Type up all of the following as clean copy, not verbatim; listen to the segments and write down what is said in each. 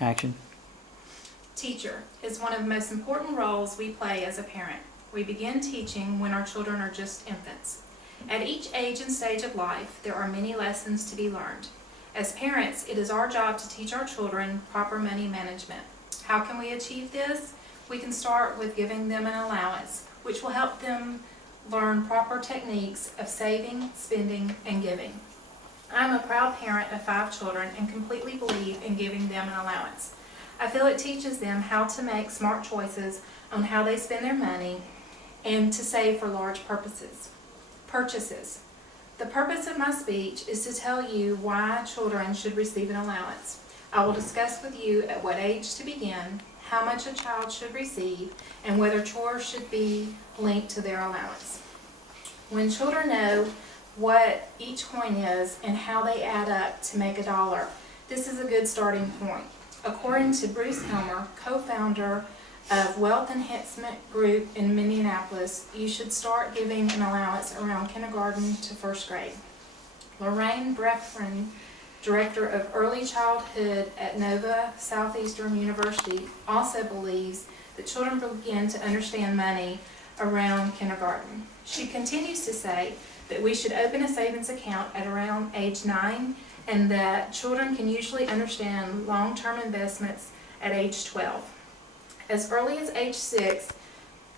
Action. Teacher is one of the most important roles we play as a parent. We begin teaching when our children are just infants. At each age and stage of life, there are many lessons to be learned. As parents, it is our job to teach our children proper money management. How can we achieve this? We can start with giving them an allowance, which will help them learn proper techniques of saving, spending, and giving. I'm a proud parent of 5 children and completely believe in giving them an allowance. I feel it teaches them how to make smart choices on how they spend their money and to save for large purchases. The purpose of my speech is to tell you why children should receive an allowance. I will discuss with you at what age to begin, how much a child should receive, and whether chores should be linked to their allowance. When children know what each coin is and how they add up to make a dollar, this is a good starting point. According to Bruce Helmer, co-founder of Wealth Enhancement Group in Minneapolis, you should start giving an allowance around kindergarten to 1st grade. Lorraine Breffrin, director of early childhood at Nova Southeastern University, also believes that children begin to understand money around kindergarten. She continues to say that we should open a savings account at around age 9 and that children can usually understand long-term investments at age 12. As early as age 6,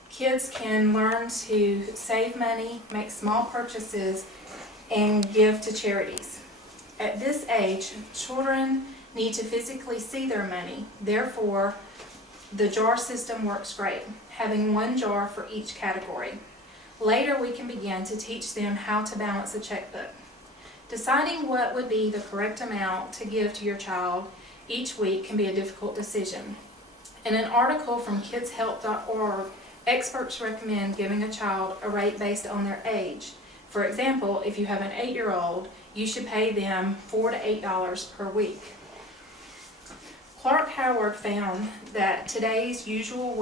kids can learn to save money, make small purchases, and give to charities. At this age, children need to physically see their money. Therefore, the jar system works great, having one jar for each category. Later, we can begin to teach them how to balance a checkbook. Deciding what would be the correct amount to give to your child each week can be a difficult decision. In an article from kidshelp.org, experts recommend giving a child a rate based on their age. For example, if you have an 8-year-old, you should pay them $4 to $8 per week. Clark Howard found that today's usual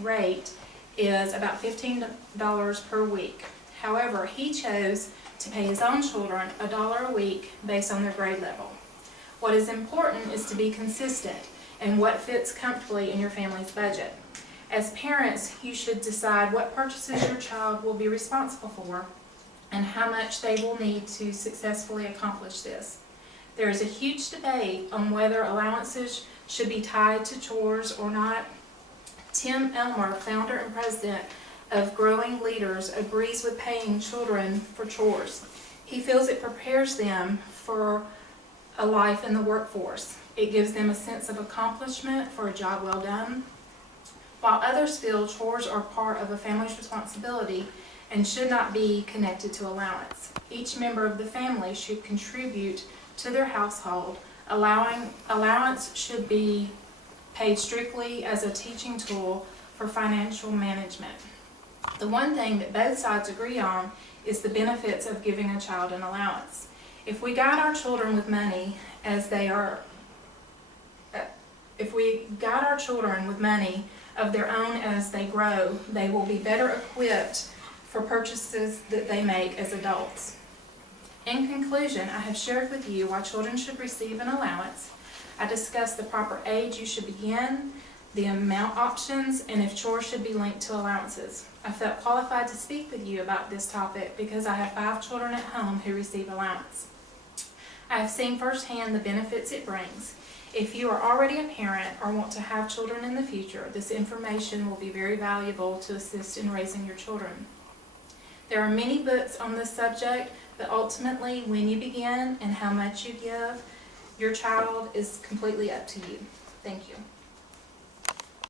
rate is about $15 per week. However, he chose to pay his own children $1 a week based on their grade level. What is important is to be consistent and what fits comfortably in your family's budget. As parents, you should decide what purchases your child will be responsible for and how much they will need to successfully accomplish this. There is a huge debate on whether allowances should be tied to chores or not. Tim Elmer, founder and president of Growing Leaders, agrees with paying children for chores. He feels it prepares them for a life in the workforce. It gives them a sense of accomplishment for a job well done, while others feel chores are part of a family's responsibility and should not be connected to allowance. Each member of the family should contribute to their household. Allowance should be paid strictly as a teaching tool for financial management. The one thing that both sides agree on is the benefits of giving a child an allowance. If we guide our children with money of their own as they grow, they will be better equipped for purchases that they make as adults. In conclusion, I have shared with you why children should receive an allowance. I discussed the proper age you should begin, the amount options, and if chores should be linked to allowances. I felt qualified to speak with you about this topic because I have 5 children at home who receive allowance. I have seen firsthand the benefits it brings. If you are already a parent or want to have children in the future, this information will be very valuable to assist in raising your children. There are many books on this subject, but ultimately when you begin and how much you give your child is completely up to you. Thank you.